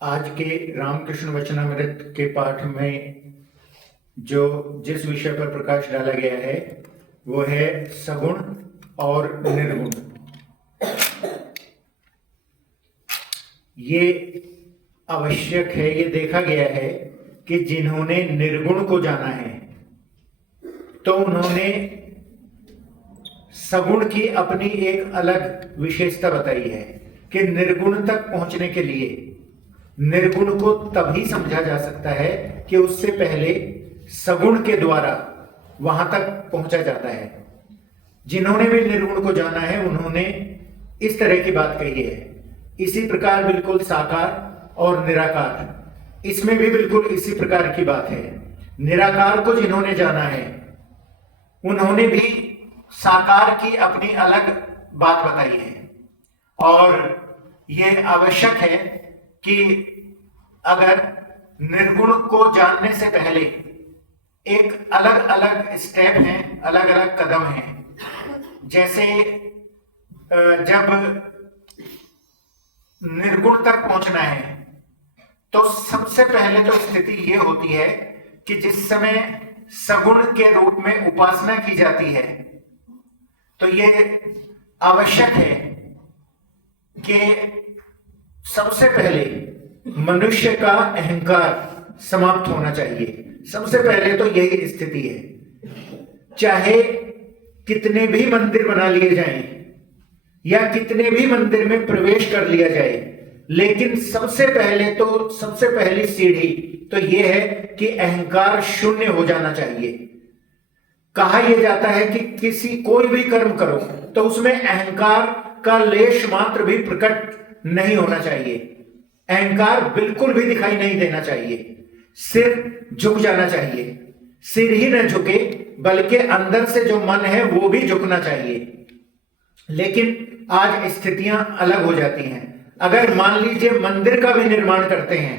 आज के रामकृष्ण वचनामृत के पाठ में जिस विषय पर प्रकाश डाला गया है वो है सगुण और निर्गुण। ये आवश्यक है, ये देखा गया है कि जिन्होंने निर्गुण को जाना है तो उन्होंने सगुण की अपनी एक अलग विशेषता बताई है कि निर्गुण तक पहुंचने के लिए निर्गुण को तभी समझा जा सकता है कि उससे पहले सगुण के द्वारा वहां तक पहुंचा जाता है। जिन्होंने भी निर्गुण को जाना है उन्होंने इस तरह की बात कही है। इसी प्रकार बिल्कुल साकार और निराकार, इसमें भी बिल्कुल इसी प्रकार की बात है। निराकार को जिन्होंने जाना है उन्होंने भी साकार की अपनी अलग बात बताई है। और यह आवश्यक है कि अगर निर्गुण को जानने से पहले एक अलग अलग स्टेप हैं, अलग अलग कदम हैं। जैसे जब निर्गुण तक पहुंचना है तो सबसे पहले तो स्थिति यह होती है कि जिस समय सगुण के रूप में उपासना की जाती है तो यह आवश्यक है कि सबसे पहले मनुष्य का अहंकार समाप्त होना चाहिए। सबसे पहले तो यही स्थिति है। चाहे कितने भी मंदिर बना लिए जाएं या कितने भी मंदिर में प्रवेश कर लिया जाए, लेकिन सबसे पहली सीढ़ी तो यह है कि अहंकार शून्य हो जाना चाहिए। कहा यह जाता है कि कोई भी कर्म करो तो उसमें अहंकार का लेश मात्र भी प्रकट नहीं होना चाहिए। अहंकार बिल्कुल भी दिखाई नहीं देना चाहिए। सिर झुक जाना चाहिए। सिर ही न झुके बल्कि अंदर से जो मन है वो भी झुकना चाहिए। लेकिन आज स्थितियां अलग हो जाती हैं। अगर मान लीजिए मंदिर का भी निर्माण करते हैं,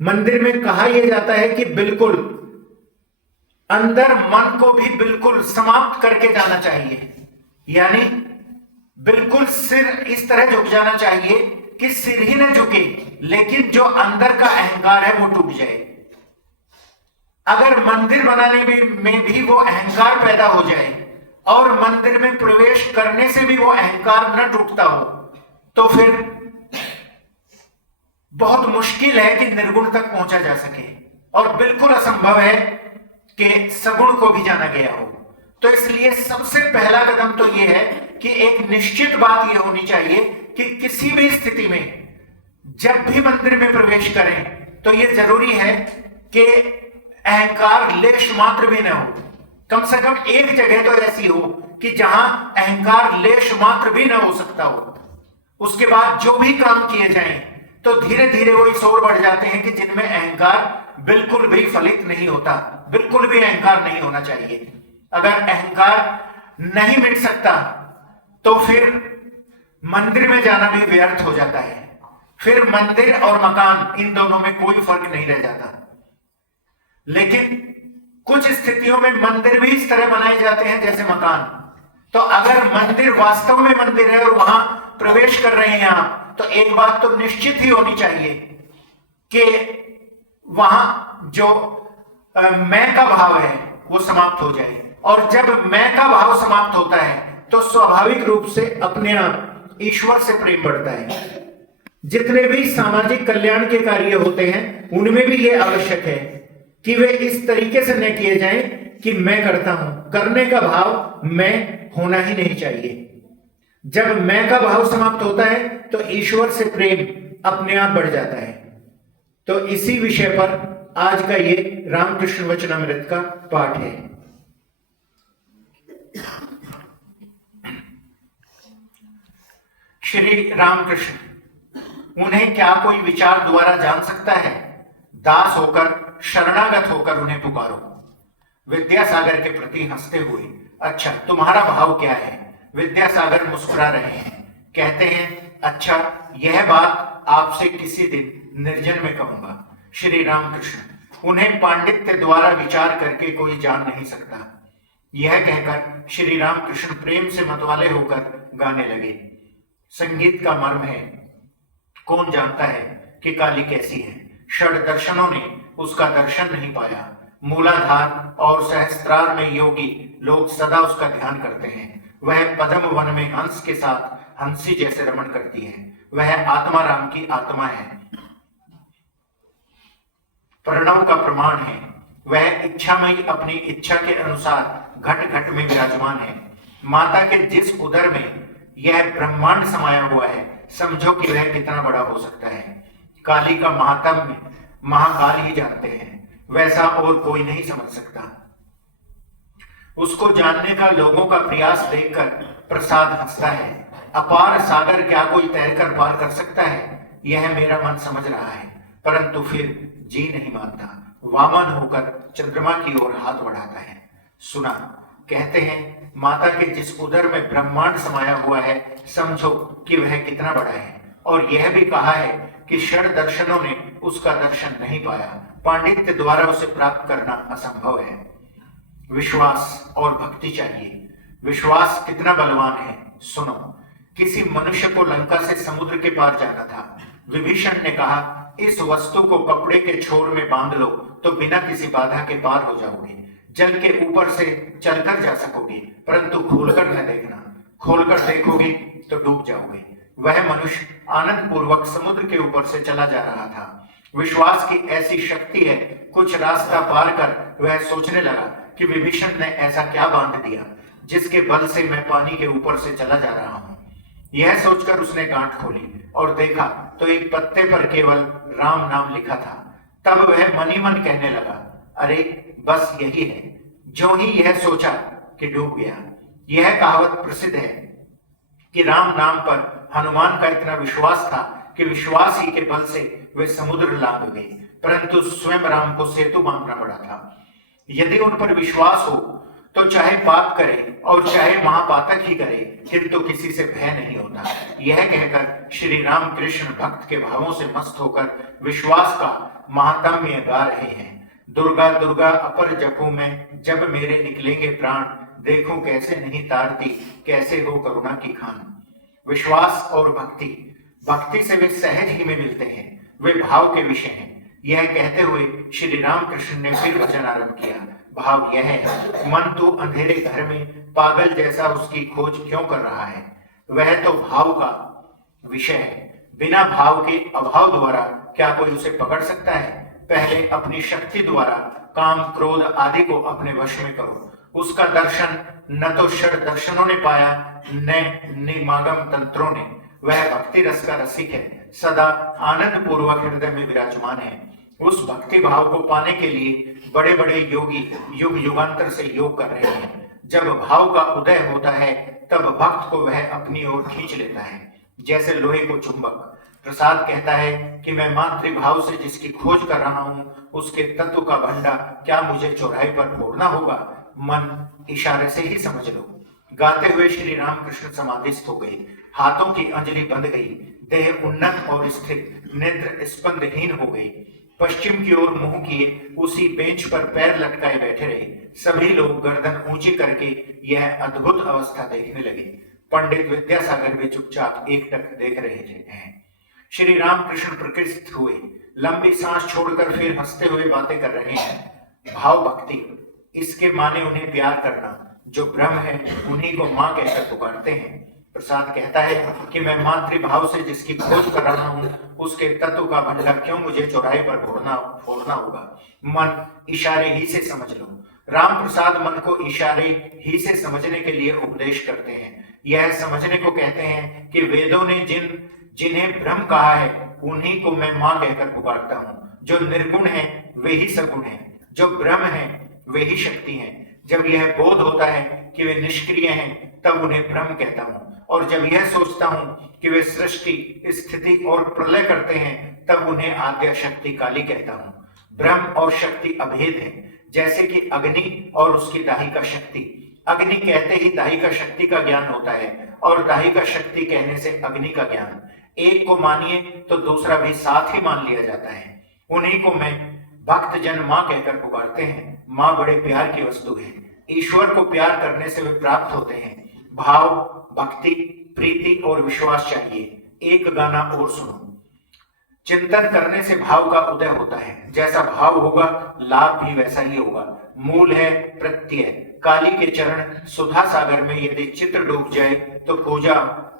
मंदिर में कहा यह जाता है कि बिल्कुल अंदर मन को भी बिल्कुल समाप्त करके जाना चाहिए। यानी बिल्कुल सिर इस तरह झुक जाना चाहिए कि सिर ही न झुके लेकिन जो अंदर का अहंकार है वो टूट जाए। अगर मंदिर बनाने में भी वो अहंकार पैदा हो जाए और मंदिर में प्रवेश करने से भी वो अहंकार न टूटता हो तो फिर बहुत मुश्किल है कि निर्गुण तक पहुंचा जा सके और बिल्कुल असंभव है कि सगुण को भी जाना गया हो। तो इसलिए सबसे पहला कदम तो यह है कि एक निश्चित बात यह होनी चाहिए कि किसी भी स्थिति में जब भी मंदिर में प्रवेश करें तो यह जरूरी है कि अहंकार लेश मात्र भी न हो। कम से कम एक जगह तो ऐसी हो कि जहां अहंकार लेश मात्र भी न हो सकता हो। उसके बाद जो भी काम किए जाएं तो धीरे धीरे वो इस ओर बढ़ जाते हैं कि जिनमें अहंकार बिल्कुल भी फलित नहीं होता। बिल्कुल भी अहंकार नहीं होना चाहिए। अगर अहंकार नहीं मिट सकता तो फिर मंदिर में जाना भी व्यर्थ हो जाता है। फिर मंदिर और मकान इन दोनों में कोई फर्क नहीं रह जाता। लेकिन कुछ स्थितियों में मंदिर भी इस तरह बनाए जाते हैं जैसे मकान। तो अगर मंदिर वास्तव में मंदिर है और वहां प्रवेश कर रहे हैं आप, तो एक बात तो निश्चित ही होनी चाहिए कि वहां जो मैं का भाव है वो समाप्त हो जाए। और जब मैं का भाव समाप्त होता है तो स्वाभाविक रूप से अपने आप ईश्वर से प्रेम बढ़ता है। जितने भी सामाजिक कल्याण के कार्य होते हैं उनमें भी यह आवश्यक है कि वे इस तरीके से न किए जाएं कि मैं करता हूं। करने का भाव मैं होना ही नहीं चाहिए। जब मैं का भाव समाप्त होता है तो ईश्वर से प्रेम अपने आप बढ़ जाता है। तो इसी विषय पर आज का ये रामकृष्ण वचनामृत का पाठ है। श्री रामकृष्ण, उन्हें क्या कोई विचार द्वारा जान सकता है? दास होकर, शरणागत होकर उन्हें पुकारो। विद्यासागर के प्रति हंसते हुए, अच्छा तुम्हारा भाव क्या है? विद्यासागर मुस्कुरा रहे हैं, कहते हैं अच्छा यह बात आपसे किसी दिन निर्जन में कहूंगा। श्री रामकृष्ण, उन्हें पांडित्य द्वारा विचार करके कोई जान नहीं सकता। यह कहकर श्री रामकृष्ण प्रेम से मतवाले होकर गाने लगे। संगीत का मर्म है, कौन जानता है कि काली कैसी है। षड दर्शनों ने उसका दर्शन नहीं पाया। मूलाधार और सहस्त्रार में योगी लोग सदा उसका ध्यान करते हैं। वह पद्म वन में हंस के साथ हंसी जैसे रमण करती है। वह आत्मा राम की आत्मा है, प्रणव का प्रमाण है। वह इच्छामयी अपनी इच्छा के अनुसार घट घट में विराजमान है। माता के जिस उदर में यह ब्रह्मांड समाया हुआ है, समझो कि वह कितना बड़ा हो सकता है। काली का महात्म्य महाकाल ही जानते हैं, वैसा और कोई नहीं समझ सकता। उसको जानने का लोगों का प्रयास देखकर प्रसाद हंसता है। अपार सागर क्या कोई तैरकर पार कर सकता है, यह मेरा मन समझ रहा है, परंतु फिर जी नहीं मानता। वामन होकर चंद्रमा की ओर हाथ बढ़ाता है। सुना, कहते हैं माता के जिस उदर में ब्रह्मांड समाया हुआ है, समझो कि वह कितना बड़ा है। और यह भी कहा है कि षड दर्शनों ने उसका दर्शन नहीं पाया। पांडित्य द्वारा उसे प्राप्त करना असंभव है। विश्वास और भक्ति चाहिए। विश्वास कितना बलवान है, सुनो। किसी मनुष्य को लंका से समुद्र के पार जाना था। विभीषण ने कहा, इस वस्तु को कपड़े के छोर में बांध लो तो बिना किसी बाधा के पार हो जाओगे। जल के ऊपर से चलकर जा सकोगे, परंतु खोलकर न देखना। खोलकर देखोगे तो डूब जाओगे। वह मनुष्य आनंद पूर्वक समुद्र के ऊपर से चला जा रहा था। विश्वास की ऐसी शक्ति है। कुछ रास्ता पार कर वह सोचने लगा कि विभीषण ने ऐसा क्या बांध दिया जिसके बल से मैं पानी के ऊपर से चला जा रहा हूं। यह सोचकर उसने गांठ खोली और देखा तो एक पत्ते पर केवल राम नाम लिखा था। तब वह मन ही मन कहने लगा, अरे बस यही है। जो ही यह सोचा कि डूब गया। यह कहावत प्रसिद्ध है कि राम नाम पर हनुमान का इतना विश्वास था कि विश्वास ही के बल से वे समुद्र लांघ गए, परंतु स्वयं राम को सेतु मानना पड़ा था। यदि उन पर विश्वास हो तो चाहे पाप करे और चाहे महापातक ही करे, फिर तो किसी से भय नहीं होता। यह कहकर श्री राम कृष्ण भक्त के भावों से मस्त होकर विश्वास का महात्म्य गा रहे हैं। दुर्गा दुर्गा अपर जपू में जब मेरे निकलेंगे प्राण, देखूं कैसे नहीं तारती, कैसे हो करुणा की खान। विश्वास और भक्ति, भक्ति से वे सहज ही में मिलते हैं, वे भाव के विषय हैं। यह कहते हुए श्री राम कृष्ण ने फिर वचन आरंभ किया। भाव यह है, मन तो अंधेरे घर में पागल जैसा उसकी खोज क्यों कर रहा है। वह तो भाव का विषय है। बिना भाव के अभाव द्वारा क्या कोई उसे पकड़ सकता है। पहले अपनी शक्ति द्वारा काम क्रोध आदि को अपने वश में करो। उसका दर्शन न तो षड दर्शनों ने पाया, न निमागम तंत्रों ने। वह भक्ति रस का रसिक है, सदा आनंद पूर्वक हृदय में विराजमान है। उस भक्ति भाव को पाने के लिए बड़े बड़े योगी युग युगांतर से योग कर रहे हैं। जब भाव का उदय होता है तब भक्त को वह अपनी ओर खींच लेता है, जैसे लोहे को चुंबक। प्रसाद कहता है कि मैं मातृभाव से जिसकी खोज कर रहा हूं, उसके तत्व का भंडा क्या मुझे चौराहे पर फोड़ना होगा। मन इशारे से ही समझ लो। गाते हुए श्री रामकृष्ण समाधिस्थ हो गए। हाथों की अंजलि बंध गई। देह उन्नत और स्थिर, नेत्र स्पंदहीन हो गई। पश्चिम की ओर मुंह किए उसी बेंच पर पैर लटकाए बैठे रहे। सभी लोग गर्दन ऊंची करके यह अद्भुत अवस्था देखने लगे। पंडित विद्यासागर भी चुपचाप एकटक देख रहे थे। श्री रामकृष्ण प्रकृष्ट हुए, लंबी सांस छोड़कर फिर हंसते हुए बातें कर रहे हैं। भाव भक्ति, इसके माने उन्हें प्यार करना। जो ब्रह्म है उन्हीं को मां कहकर पुकारते हैं। प्रसाद कहता है कि मैं मातृभाव से जिसकी खोज कर रहा हूं, उसके तत्व का भंडार क्यों मुझे चौराहे पर फोड़ना होगा। मन इशारे ही से समझ लो। राम प्रसाद मन को इशारे ही से समझने के लिए उपदेश करते हैं। यह समझने को कहते हैं कि वेदों ने जिन्हें ब्रह्म कहा है, उन्हीं को मैं मां कहकर पुकारता हूं। जो निर्गुण है वे ही सगुण है, जो ब्रह्म है वे ही शक्ति है। जब यह बोध होता है कि वे निष्क्रिय हैं, तब उन्हें ब्रह्म कहता हूं। और जब यह सोचता हूं कि वे सृष्टि स्थिति और प्रलय करते हैं, तब उन्हें आद्या शक्ति काली कहता हूं। ब्रह्म और शक्ति अभेद है, जैसे कि अग्नि और उसकी दाहिका शक्ति। अग्नि कहते ही दाहिका शक्ति का ज्ञान होता है, और दाहिका शक्ति कहने से अग्नि का ज्ञान। एक को मानिए तो दूसरा भी साथ ही मान लिया जाता है। उन्हीं को मैं भक्त जन मां कहकर पुकारते हैं। मां बड़े प्यार की वस्तु है। ईश्वर को प्यार करने से वे प्राप्त होते हैं। भाव, भक्ति, प्रीति और विश्वास चाहिए। एक गाना और सुनो। चिंतन करने से भाव का उदय होता है, जैसा भाव होगा लाभ भी वैसा ही होगा। मूल है प्रत्यय। काली के चरण सुधा सागर में यदि चित्र डूब जाए तो पूजा,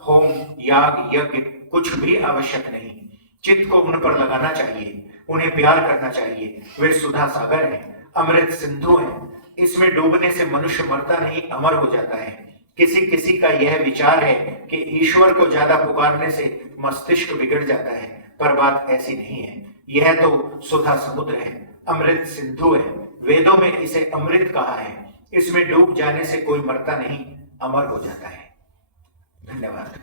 होम, याग, यज्ञ कुछ भी आवश्यक नहीं। चित्त को उन पर लगाना चाहिए, उन्हें प्यार करना चाहिए। वे सुधा सागर है, अमृत सिंधु है। इसमें डूबने से मनुष्य मरता नहीं, अमर हो जाता है। किसी किसी का यह विचार है कि ईश्वर को ज्यादा पुकारने से मस्तिष्क बिगड़ जाता है, पर बात ऐसी नहीं है। यह तो सुधा समुद्र है, अमृत सिंधु है। वेदों में इसे अमृत कहा है। इसमें डूब जाने से कोई मरता नहीं, अमर हो जाता है। धन्यवाद।